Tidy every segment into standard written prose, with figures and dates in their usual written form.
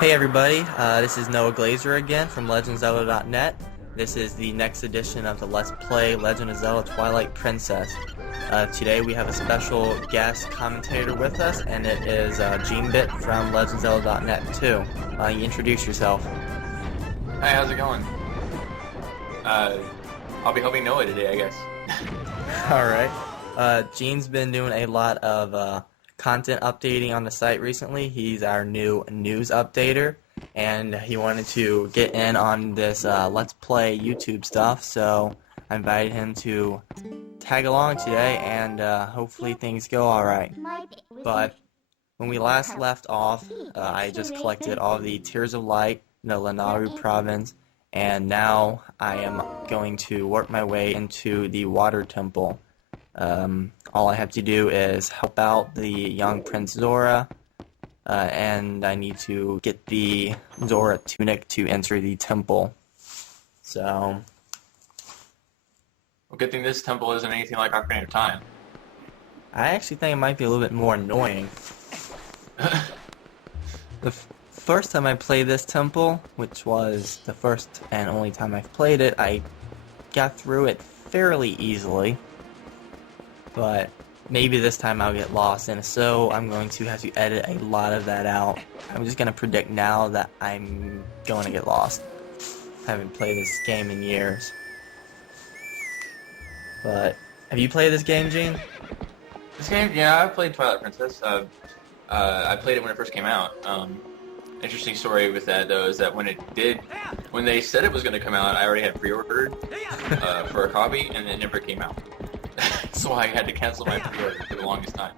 Hey everybody, this is Noah Glazer again from LegendZelda.net. This is the next edition of the Let's Play Legend of Zelda Twilight Princess. Today we have a special guest commentator with us, and it is GeneBit from LegendZelda.net too. You introduce yourself. Hi, how's it going? I'll be helping Noah today, I guess. Alright. Gene's been doing a lot of content updating on the site recently. He's our new news updater, and he wanted to get in on this Let's Play YouTube stuff, so I invited him to tag along today, and hopefully things go alright. But when we last left off, I just collected all the Tears of Light in the Lanayru province, and now I am going to work my way into the Water Temple. All I have to do is help out the young Prince Zora, and I need to get the Zoras Tunic to enter the temple. So, Well, good thing this temple isn't anything like Ocarina of Time. I actually think it might be a little bit more annoying. The first time I played this temple, which was the first and only time I've played it, I got through it fairly easily. But maybe this time I'll get lost, and so I'm going to have to edit a lot of that out. I'm just going to predict now that I'm going to get lost. I haven't played this game in years. But, have you played this game, Gene? This game, yeah, I played Twilight Princess. I played it when it first came out. Interesting story with that, though, is that when they said it was going to come out, I already had pre-ordered for a copy, and it never came out. So I had to cancel my pre-order for the longest time.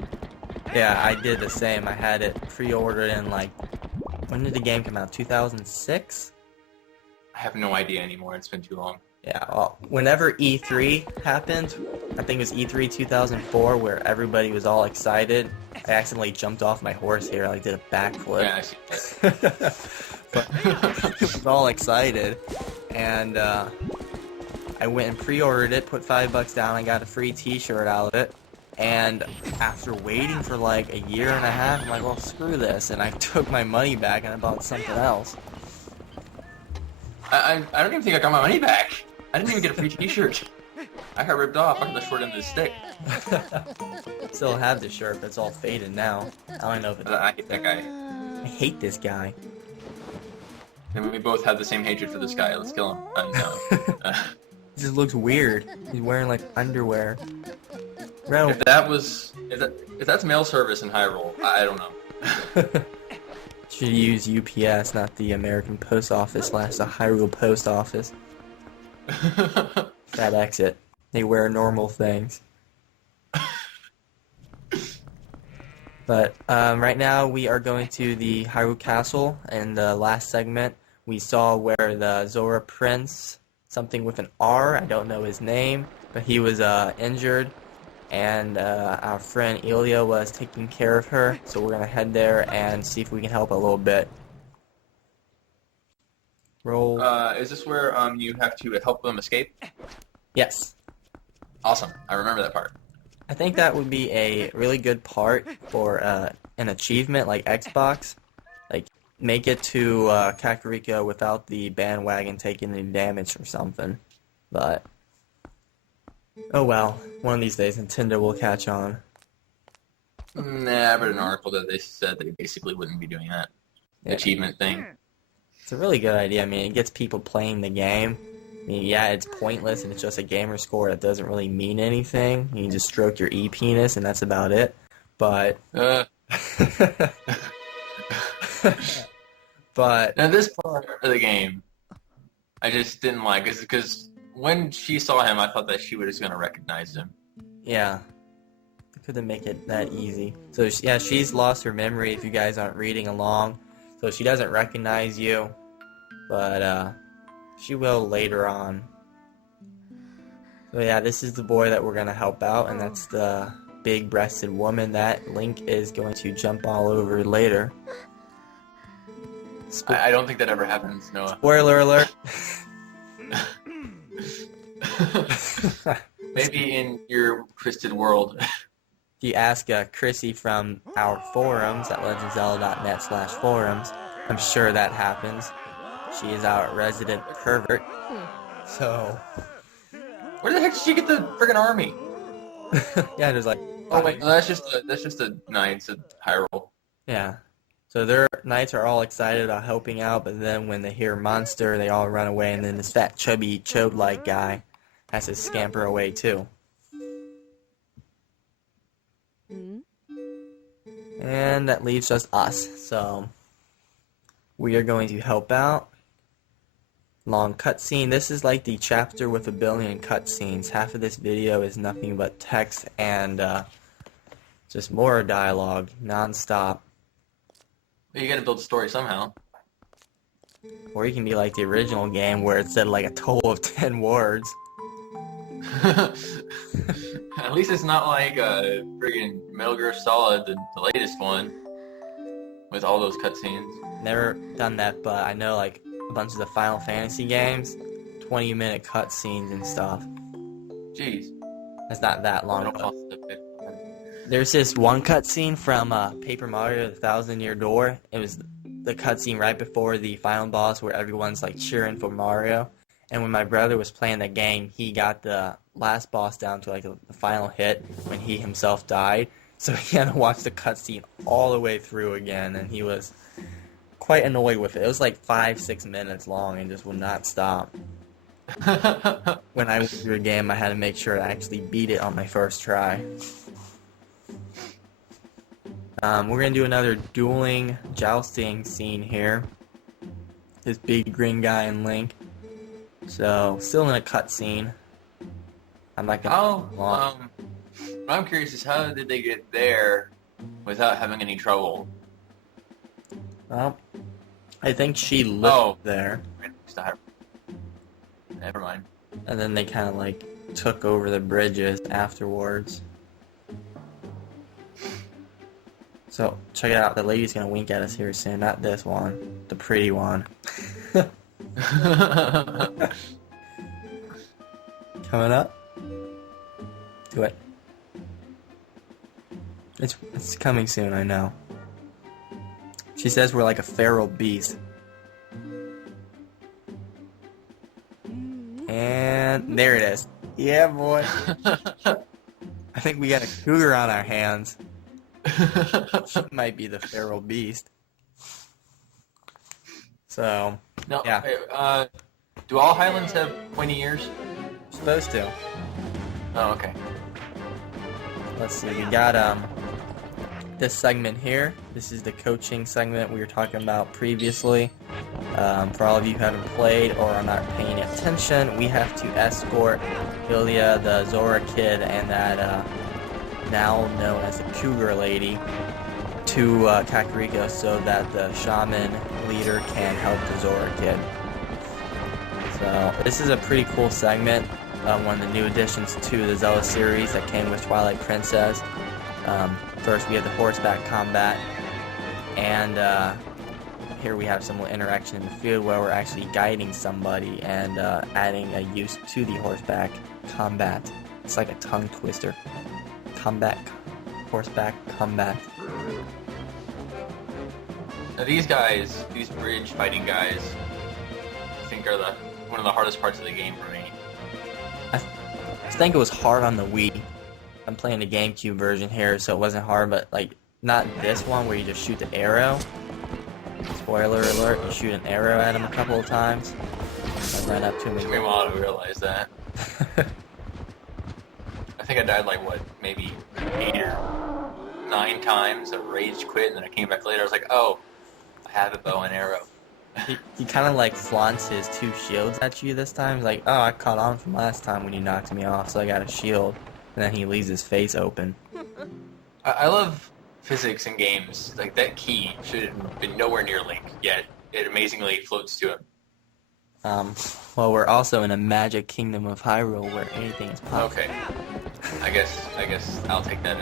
Yeah, I did the same. I had it pre-ordered in, when did the game come out? 2006? I have no idea anymore. It's been too long. Yeah, well, whenever E3 happened, I think it was E3 2004, where everybody was all excited. I accidentally jumped off my horse here, did a backflip. Yeah, I see that. But I was all excited, and I went and pre-ordered it, put $5 down, I got a free t-shirt out of it, and after waiting for a year and a half, I'm like, well, screw this, and I took my money back and I bought something else. I don't even think I got my money back. I didn't even get a free t-shirt. I got ripped off. I got the short end of the stick. Still have the shirt, but it's all faded now. I don't know if it's... I hate that guy. I hate this guy. And we both have the same hatred for this guy. Let's kill him. No. He just looks weird. He's wearing underwear. If that's mail service in Hyrule, I don't know. Should use UPS, not the American Post Office / the Hyrule Post Office. That exit. They wear normal things. But right now we are going to the Hyrule Castle. In the last segment, we saw where the Zora Prince, something with an R, I don't know his name, but he was injured, and our friend Illia was taking care of her, so we're going to head there and see if we can help a little bit. Roll. Is this where you have to help them escape? Yes. Awesome. I remember that part. I think that would be a really good part for an achievement like Xbox. Make it to Kakariko without the bandwagon taking any damage or something. But, oh well. One of these days Nintendo will catch on. Nah, I read an article that they said they basically wouldn't be doing that achievement thing. It's a really good idea. I mean, it gets people playing the game. I mean, yeah, it's pointless and it's just a gamer score that doesn't really mean anything. You can just stroke your E-penis and that's about it. But... But now this part of the game, I just didn't like, because when she saw him, I thought that she was going to recognize him. Yeah, they couldn't make it that easy. So yeah, she's lost her memory. If you guys aren't reading along, so she doesn't recognize you, but she will later on. So yeah, this is the boy that we're going to help out, and that's the big-breasted woman that Link is going to jump all over later. I don't think that ever happens, Noah. Spoiler alert. Maybe in your twisted world. If you ask Chrissy from our forums at legendzelda.net/forums, I'm sure that happens. She is our resident pervert. So, Where the heck did she get the friggin' army? yeah, there's like... Oh wait, no, that's just the Knights of Hyrule. Yeah. So their knights are all excited about helping out, but then when they hear monster, they all run away, and then this fat, chubby, chode-like guy has to scamper away too. And that leaves just us, so we are going to help out. Long cutscene. This is like the chapter with 1 billion cutscenes. Half of this video is nothing but text and just more dialogue, non-stop. You gotta build a story somehow. Or you can be like the original game where it said like a total of 10 words. At least it's not like friggin' Metal Gear Solid, the latest one, with all those cutscenes. Never done that, but I know like a bunch of the Final Fantasy games, 20-minute cutscenes and stuff. Jeez. It's not that long. There's this one cutscene from Paper Mario: The Thousand-Year Door. It was the cutscene right before the final boss where everyone's like cheering for Mario. And when my brother was playing the game, he got the last boss down to like the final hit when he himself died. So he had to watch the cutscene all the way through again, and he was quite annoyed with it. It was like 5-6 minutes long and just would not stop. When I went through a game, I had to make sure to actually beat it on my first try. We're going to do another dueling, jousting scene here. This big green guy and Link. So, still in a cutscene. I'm not going to... what I'm curious is how did they get there without having any trouble? Well, I think she lived there. Never mind. And then they kind of like took over the bridges afterwards. So, check it out. The lady's going to wink at us here soon. Not this one. The pretty one. Coming up. Do it. It's coming soon, I know. She says we're like a feral beast. And there it is. Yeah, boy. I think we got a cougar on our hands. She might be the feral beast. So, no, yeah. Okay, do all Highlands have pointy ears? Supposed to. Oh, okay. Let's see, we got this segment here. This is the coaching segment we were talking about previously. For all of you who haven't played or are not paying attention, we have to escort Illia, the Zora kid, and that now known as the Cougar Lady, to Kakariko so that the shaman leader can help the Zora kid. So this is a pretty cool segment. One of the new additions to the Zelda series that came with Twilight Princess. First we have the horseback combat, and here we have some interaction in the field where we're actually guiding somebody and adding a use to the horseback combat. It's like a tongue twister. Horseback combat. Now these guys, these bridge fighting guys, I think are one of the hardest parts of the game for me. I think it was hard on the Wii. I'm playing the GameCube version here, so it wasn't hard, but like not this one where you just shoot the arrow. Spoiler alert, you shoot an arrow at him a couple of times. I ran up to him. It took me a while to realize that. I think I died like, what, maybe 8 or 9 times. I rage quit, and then I came back later. I was like, oh, I have a bow and arrow. He kind of like flaunts his 2 shields at you this time. He's like, oh, I caught on from last time when you knocked me off, so I got a shield. And then he leaves his face open. I love physics in games. Like, that key should have been nowhere near Link, yet it amazingly floats to him. Well, we're also in a magic kingdom of Hyrule where anything is possible. Okay. I guess I'll take that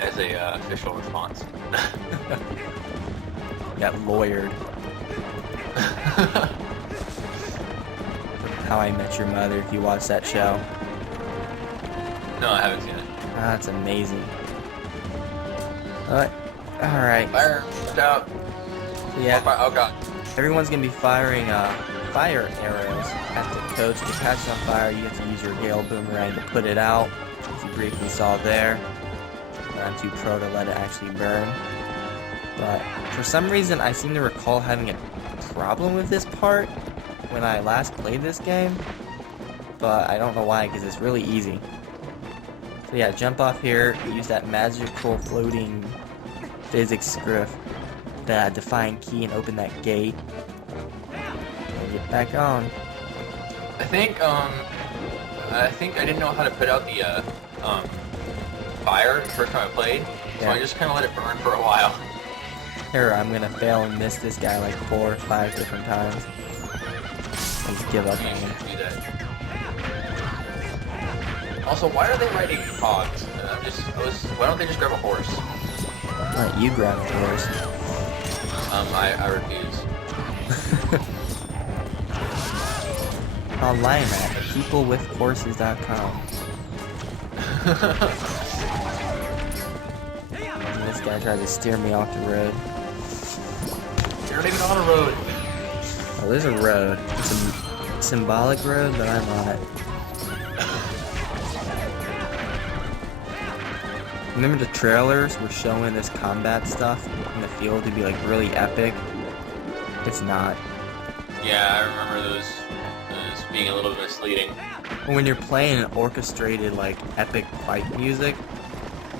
as a official response. Got lawyered. How I Met Your Mother, if you watch that show. No, I haven't seen it. That's amazing. Alright. Fire out. Yeah. Oh god. Everyone's gonna be firing fire arrows at the coach. To catch it on fire, you have to use your Gale Boomerang to put it out, as you briefly saw there. But I'm too pro to let it actually burn. But for some reason, I seem to recall having a problem with this part when I last played this game. But I don't know why, because it's really easy. So yeah, jump off here, use that magical floating physics script, that define key, and open that gate. And get back on. I think I didn't know how to put out the fire the first time I played, so Yeah. I just kind of let it burn for a while. Here, I'm gonna fail and miss this guy like 4 or 5 different times. And just give up on him. Do that. Also, why are they riding hogs? Why don't they just grab a horse? Why don't you grab the horse? I refuse. Online at peoplewithhorses.com. And this guy tried to steer me off the road. You're not even on a road. Oh, there's a road. It's a symbolic road, but I'm on it. Remember the trailers were showing this combat stuff in the field to be like really epic? It's not. Yeah, I remember those being a little bit misleading. When you're playing an orchestrated like epic fight music,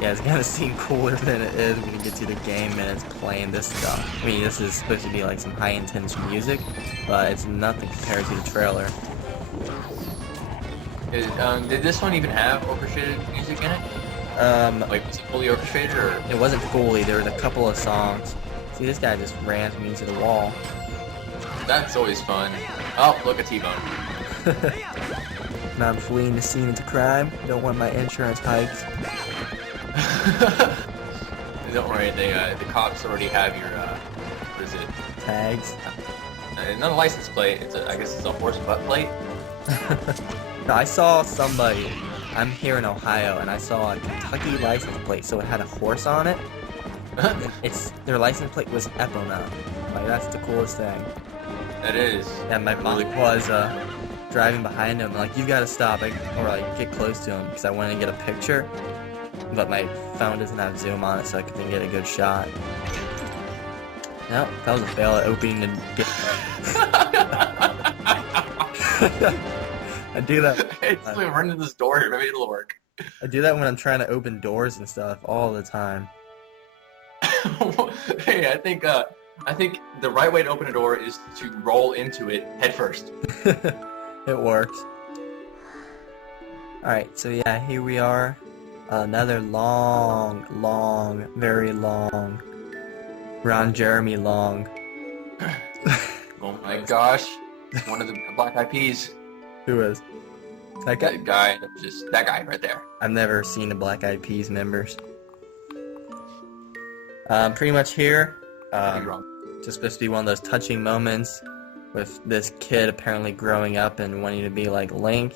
yeah, it's gonna seem cooler than it is when you get to the game and it's playing this stuff. I mean, this is supposed to be like some high intense music, but it's nothing compared to the trailer. Did this one even have orchestrated music in it? Like, was it fully orchestrated, or? It wasn't fully. There was a couple of songs. See, this guy just ran me into the wall. That's always fun. Oh, look, a T-bone. Now I'm fleeing the scene of crime. Don't want my insurance hikes. Don't worry, the cops already have your, what is it? Tags. Not a license plate, I guess it's a horse butt plate. No, I saw somebody. I'm here in Ohio, and I saw a Kentucky license plate, so it had a horse on it. Their license plate was Epona. Like, that's the coolest thing. That is. Yeah, my mom was driving behind him, like, you gotta stop, or like get close to him, because I wanted to get a picture, but my phone doesn't have zoom on it, so I couldn't get a good shot. No, that was a fail at opening the gate. I do that. It's like run into this door here, maybe it'll work. I do that when I'm trying to open doors and stuff all the time. Hey, I think the right way to open a door is to roll into it head first. It works. Alright, so yeah, here we are. Another long, very long Ron Jeremy long. Oh my gosh. One of the Black Eyed Peas. Who is? That guy? That guy right there. I've never seen the Black Eyed Peas members. Pretty much here. Could be wrong. Just supposed to be one of those touching moments with this kid apparently growing up and wanting to be like Link.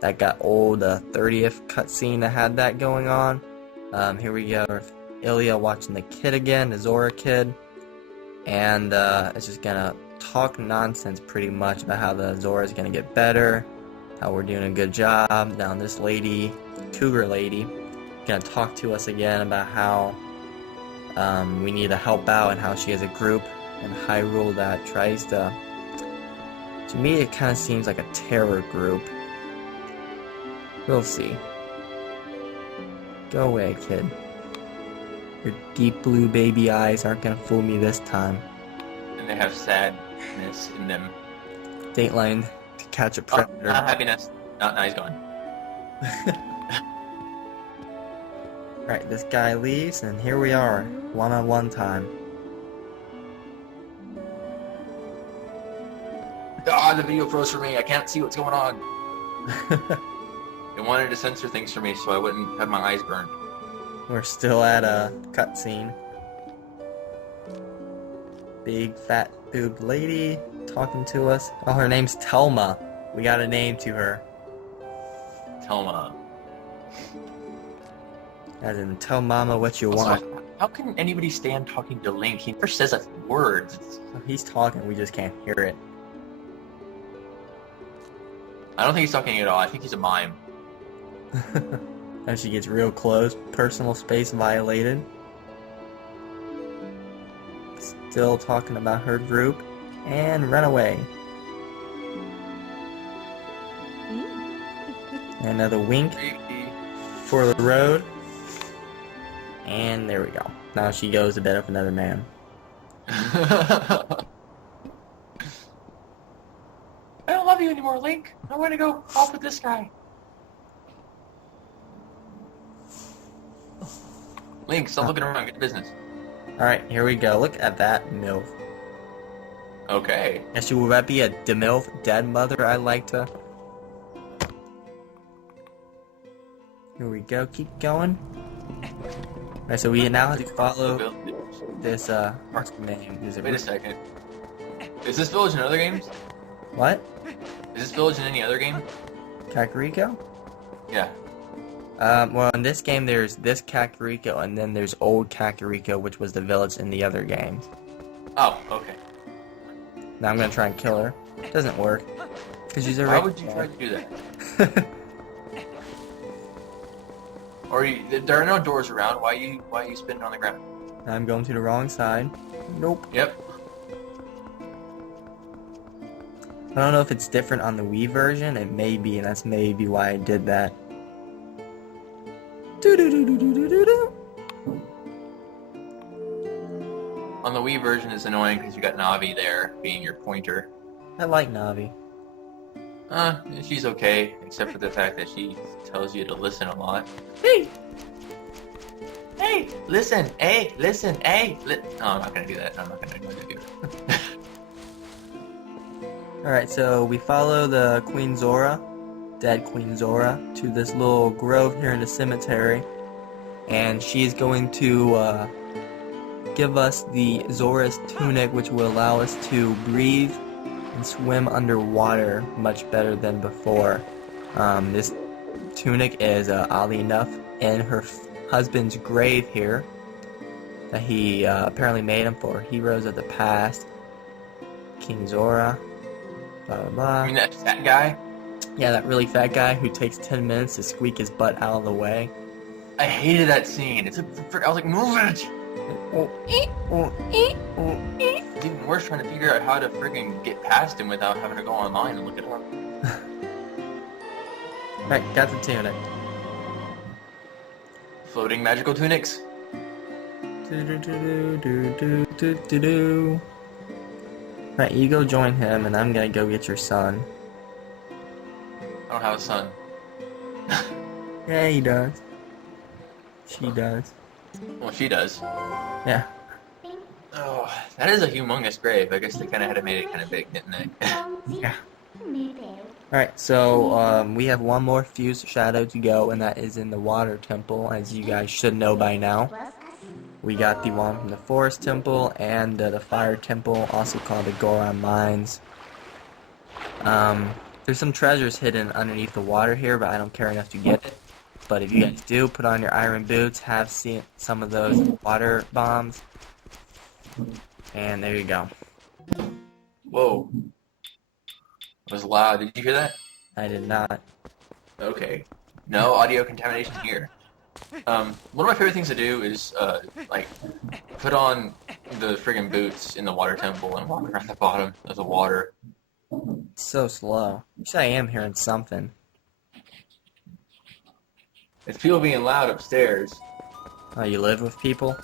That got old, 30th cutscene that had that going on. Here we go with Illia watching the kid again, the Zora kid. And it's just gonna talk nonsense pretty much about how the Zora is gonna get better, how we're doing a good job. Now this lady, Cougar lady, gonna talk to us again about how we need to help out and how she has a group in Hyrule that tries to me it kind of seems like a terror group. We'll see. Go away, kid. Your deep blue baby eyes aren't gonna fool me this time. And they have sadness in them. Dateline to catch a predator. Not happiness. No, he's gone. Right, this guy leaves, and here we are, one-on-one time. Ah, the video froze for me. I can't see what's going on. It wanted to censor things for me so I wouldn't have my eyes burned. We're still at a cutscene. Big fat boobed lady talking to us. Oh, her name's Telma. We got a name to her. Telma. As in, tell mama what you want. How can anybody stand talking to Link? He never says a word. He's talking, we just can't hear it. I don't think he's talking at all. I think he's a mime. As she gets real close, personal space violated. Still talking about her group, and run away. Another wink for the road. And there we go. Now she goes to bed with another man. I don't love you anymore, Link. I want to go off with this guy. Link, stop looking around. Get to business. Alright, here we go. Look at that MILF. Okay. Actually, will that be a DeMILF dead mother I like to? Here we go. Keep going. Alright, so we now have to follow this, what's the name? Wait a second. Is this village in other games? What? Is this village in any other game? Kakariko? Yeah. Well, in this game, there's this Kakariko, and then there's old Kakariko, which was the village in the other games. Oh, okay. Now I'm gonna try and kill her. Doesn't work. Because she's already... Why would you try to do that? Or there are no doors around. Why are you spinning on the ground? I'm going to the wrong side. Nope. Yep. I don't know if it's different on the Wii version. It may be, and that's maybe why I did that. On the Wii version, it's annoying because you got Navi there being your pointer. I like Navi. She's okay, except for the fact that she tells you to listen a lot. Hey! Hey! Listen! Hey! Listen! Hey! No, I'm not gonna do that. I'm not gonna do it. Alright, so we follow the Queen Zora, dead Queen Zora, to this little grove here in the cemetery. And she's going to give us the Zoras Tunic, which will allow us to breathe and swim underwater much better than before. This tunic is, oddly enough, in her husband's grave here that he apparently made him for heroes of the past. King Zora, blah blah blah. You mean that fat guy? Yeah, that really fat guy who takes 10 minutes to squeak his butt out of the way. I hated that scene. I was like, move it! It's even worse trying to figure out how to friggin' get past him without having to go online and look it up. Right, got the tunic. Floating magical tunics. Right, you go join him, and I'm gonna go get your son. I don't have a son. Yeah, he does. She does. Well, she does. Yeah. Oh, that is a humongous grave. I guess they kind of had to make it kind of big, didn't they? Yeah. Alright, so we have one more fused shadow to go, and that is in the water temple, as you guys should know by now. We got the one from the forest temple and the fire temple, also called the Goron Mines. There's some treasures hidden underneath the water here, but I don't care enough to get it. But if you guys do, put on your iron boots, have seen some of those water bombs. And there you go. Whoa. It was loud. Did you hear that? I did not. Okay. No audio contamination here. One of my favorite things to do is, like, put on the friggin' boots in the water temple and walk around the bottom of the water. It's so slow. Actually, I am hearing something. It's people being loud upstairs. Oh, you live with people?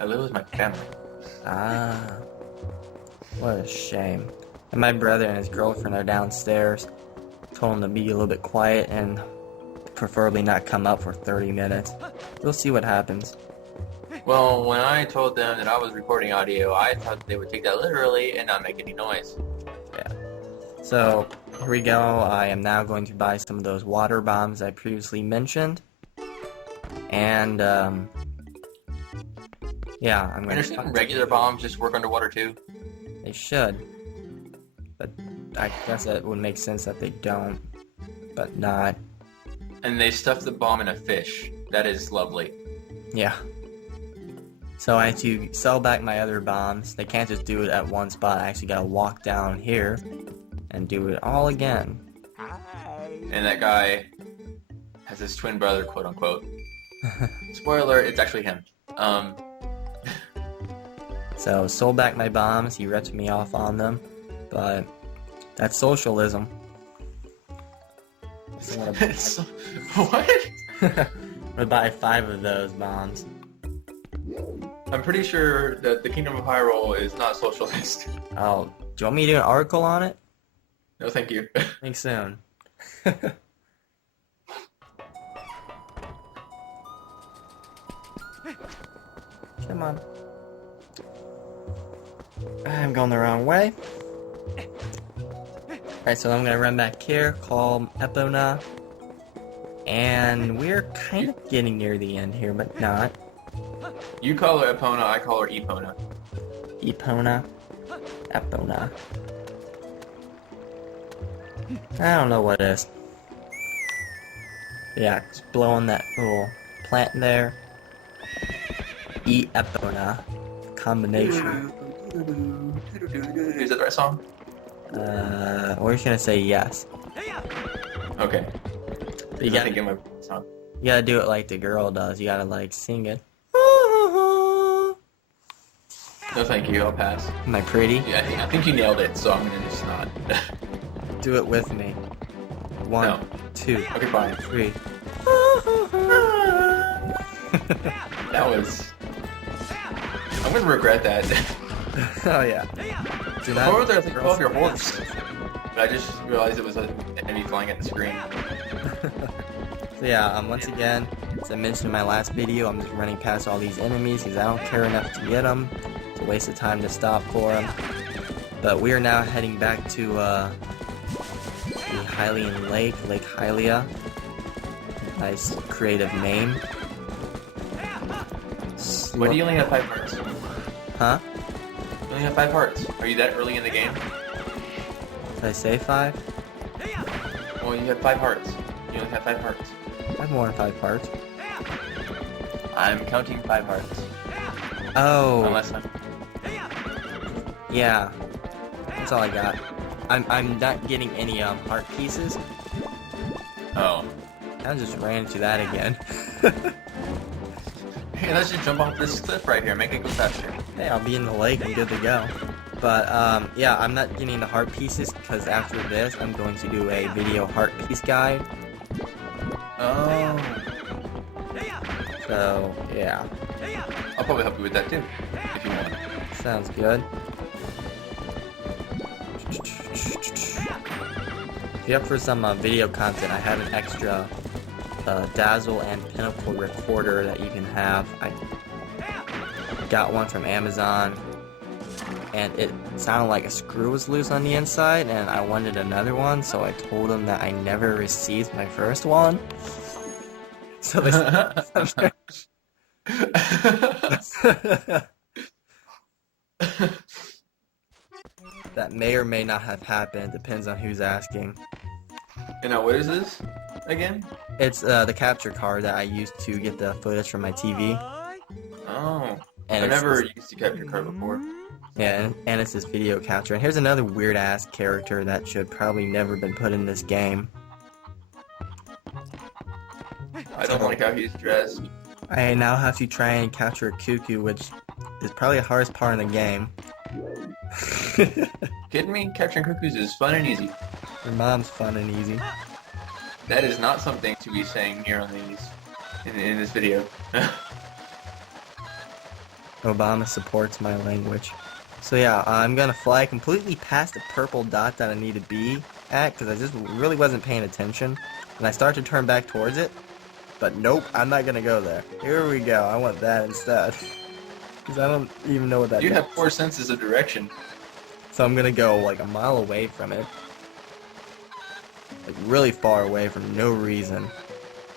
I live with my family. Ah. What a shame. And my brother and his girlfriend are downstairs. Told them to be a little bit quiet and preferably not come up for 30 minutes. We'll see what happens. Well, when I told them that I was recording audio, I thought they would take that literally and not make any noise. Yeah. So, here we go. I am now going to buy some of those water bombs I previously mentioned. And, yeah, I'm going to... Regular bombs just work underwater too? They should. But I guess it would make sense that they don't. But not. And they stuff the bomb in a fish. That is lovely. Yeah. So I have to sell back my other bombs. They can't just do it at one spot. I actually gotta walk down here and do it all again. And that guy has his twin brother, quote unquote. Spoiler, it's actually him. So sold back my bombs. He ripped me off on them, but that's socialism. So What? I'm gonna buy 5 of those bombs. I'm pretty sure that the Kingdom of Hyrule is not socialist. Oh, do you want me to do an article on it? No, thank you. Think soon. Come on. I'm going the wrong way. Alright, so I'm gonna run back here, call Epona. And we're kind of getting near the end here, but not. You call her Epona, I call her Epona. Epona. Epona. I don't know what it is. Yeah, just blowing that little plant there. Epona. Combination. Is that the right song? We're just gonna say yes. Okay. You I think gotta, my song. you gotta do it like the girl does. You gotta like sing it. No, thank you. I'll pass. Am I pretty? Yeah, I think you nailed it, so I'm gonna just not. Do it with me. 1, No. 2, Okay, fine. 3. That was. I'm gonna regret that. Oh yeah. Do not. Before there was like, go off your horse. But I just realized it was an enemy flying at the screen. So yeah, once again, as I mentioned in my last video, I'm just running past all these enemies because I don't care enough to get them. It's a waste of time to stop for them. But we are now heading back to the Hylian Lake, Lake Hylia. Nice creative name. Why do you only have 5 hearts? Huh? You only have 5 hearts. Are you that early in the game? Did I say 5? Well, you have 5 hearts. You only have 5 hearts. I have more than 5 parts. I'm counting 5 hearts. Oh. Unless I'm... Yeah. That's all I got. I'm not getting any heart pieces. Oh. I just ran into that again. Hey, let's just jump off this cliff right here. Make it go faster. Hey, I'll be in the lake. I'm good to go. But yeah, I'm not getting the heart pieces because after this, I'm going to do a video heart piece guide. Oh. So yeah, I'll probably help you with that too, if you want. sounds good. If you're up for some video content, I have an extra Dazzle and Pinnacle recorder that you can have. I got one from Amazon, and it sounded like a screw was loose on the inside, and I wanted another one, so I told them that I never received my first one. So they that may or may not have happened, depends on who's asking. And now, what is this again? It's the capture card that I used to get the footage from my TV. Oh. And I've it's never this- used the capture card before. Yeah, and it's this video capture. And here's another weird ass character that should probably never been put in this game. I don't like how he's dressed. I now have to try and capture a cuckoo, which is probably the hardest part in the game. Kidding me? Capturing cuckoos is fun and easy. Your mom's fun and easy. That is not something to be saying here on these in this video. Obama supports my language. So yeah, I'm gonna fly completely past the purple dot that I need to be at because I just really wasn't paying attention. And I start to turn back towards it, but nope, I'm not gonna go there. Here we go. I want that instead. Because I don't even know what that You does. have 4 senses of direction. So I'm gonna go like a mile away from it. Like really far away for no reason.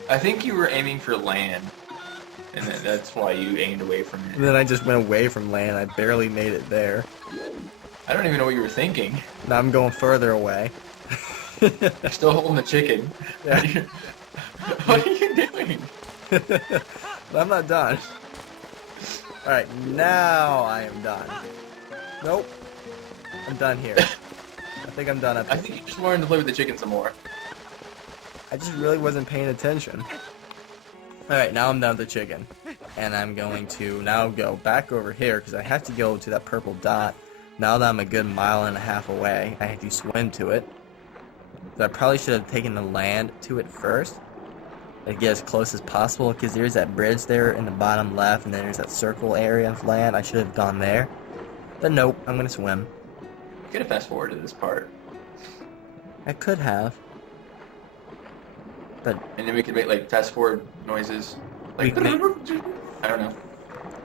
I think you were aiming for land, and that's why you aimed away from And it. then I just went away from land. I barely made it there. I don't even know what you were thinking. Now I'm going further away. You're still holding the chicken. Yeah. What are you doing? But I'm not done. Alright, now I am done. Nope. I'm done here. I think I'm done up I here. think you just wanted to play with the chicken some more. I just really wasn't paying attention. Alright, now I'm done with the chicken. And I'm going to now go back over here because I have to go to that purple dot. Now that I'm a good mile and a half away, I have to swim to it. So I probably should have taken the land to it first. Like, get as close as possible because there's that bridge there in the bottom left and then there's that circle area of land. I should have gone there. But nope, I'm going to swim. You could have fast forward to this part. I could have. But And then we could make like fast forward noises. Like, We could I don't know.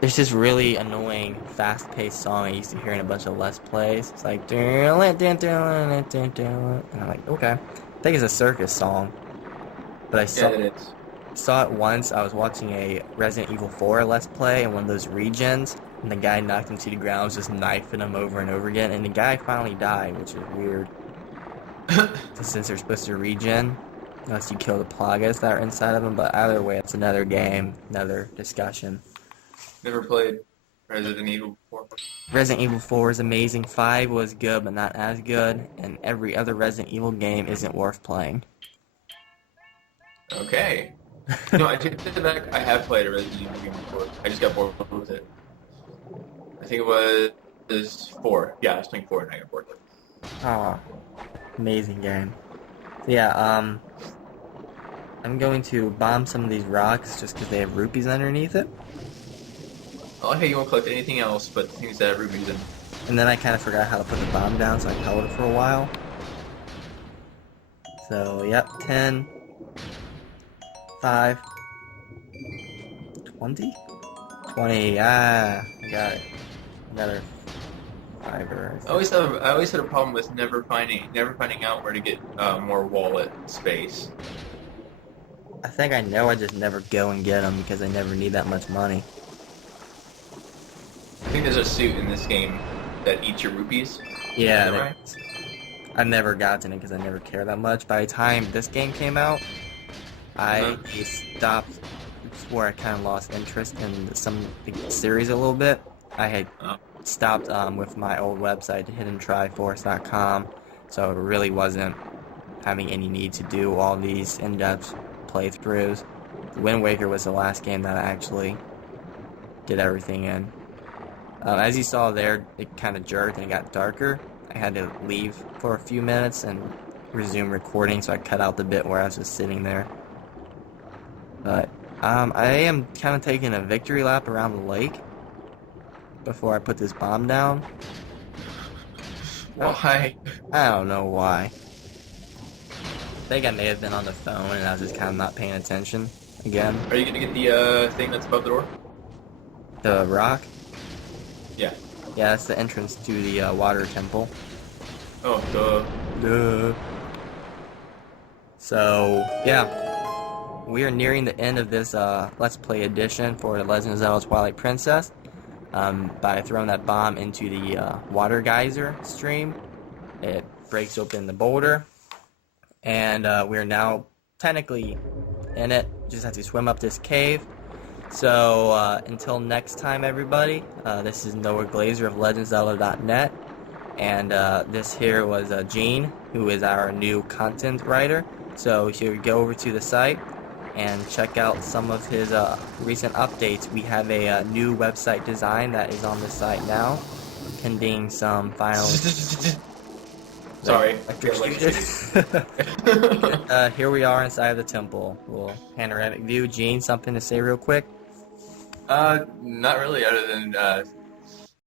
there's this really annoying, fast-paced song I used to hear in a bunch of Let's Plays. It's like, and I'm like, okay. I think it's a circus song. But I Yeah, it is. saw it once. I was watching a Resident Evil 4 Let's Play in one of those regions, and the guy knocked him to the ground, was just knifing him over and over again, and the guy finally died, which is weird. Since they're supposed to regen, unless you kill the plagas that are inside of them, but either way, it's another game, another discussion. Never played Resident Evil before. Resident Evil 4 is amazing, 5 was good, but not as good, and every other Resident Evil game isn't worth playing. Okay. No, I take it back. I have played a Resident Evil game before. I just got bored with it. I think it was 4. Yeah, I was playing 4 and I got bored with it. Ah, amazing game. So yeah, I'm going to bomb some of these rocks just because they have rupees underneath it. I like how you won't collect anything else but things that have rubies in. And then I kind of forgot how to put the bomb down, so I held it for a while. So, yep, 10, 5, 20? 20, I got it. Another 5 or... I always had a problem with never finding out where to get more wallet space. I think I know, I just never go and get them because I never need that much money. I think there's a suit in this game that eats your rupees. Yeah, Is that right? I've never gotten it because I never care that much. By the time this game came out, I stopped. It's where I kind of lost interest in the series a little bit. I had stopped with my old website, hiddentryforce.com, so it really wasn't having any need to do all these in-depth playthroughs. Wind Waker was the last game that I actually did everything in. As you saw there, it kind of jerked and it got darker. I had to leave for a few minutes and resume recording, so I cut out the bit where I was just sitting there. But I am kind of taking a victory lap around the lake before I put this bomb down. Why? I don't know why. I think I may have been on the phone and I was just kind of not paying attention again. Are you gonna get the thing that's above the door? The rock? Yeah. Yeah, that's the entrance to the water temple. Oh, duh. So, yeah. We are nearing the end of this Let's Play edition for The Legend of Zelda Twilight Princess. By throwing that bomb into the water geyser stream, it breaks open the boulder. And we are now technically in it. Just have to swim up this cave. So, until next time, everybody, this is Noah Glazer of LegendZelda.net, and this here was Gene, who is our new content writer. So, you should go over to the site and check out some of his recent updates. We have a new website design that is on the site now, pending some final... Sorry. Here we are inside of the temple. Little panoramic view. Gene, something to say real quick? Not really, other than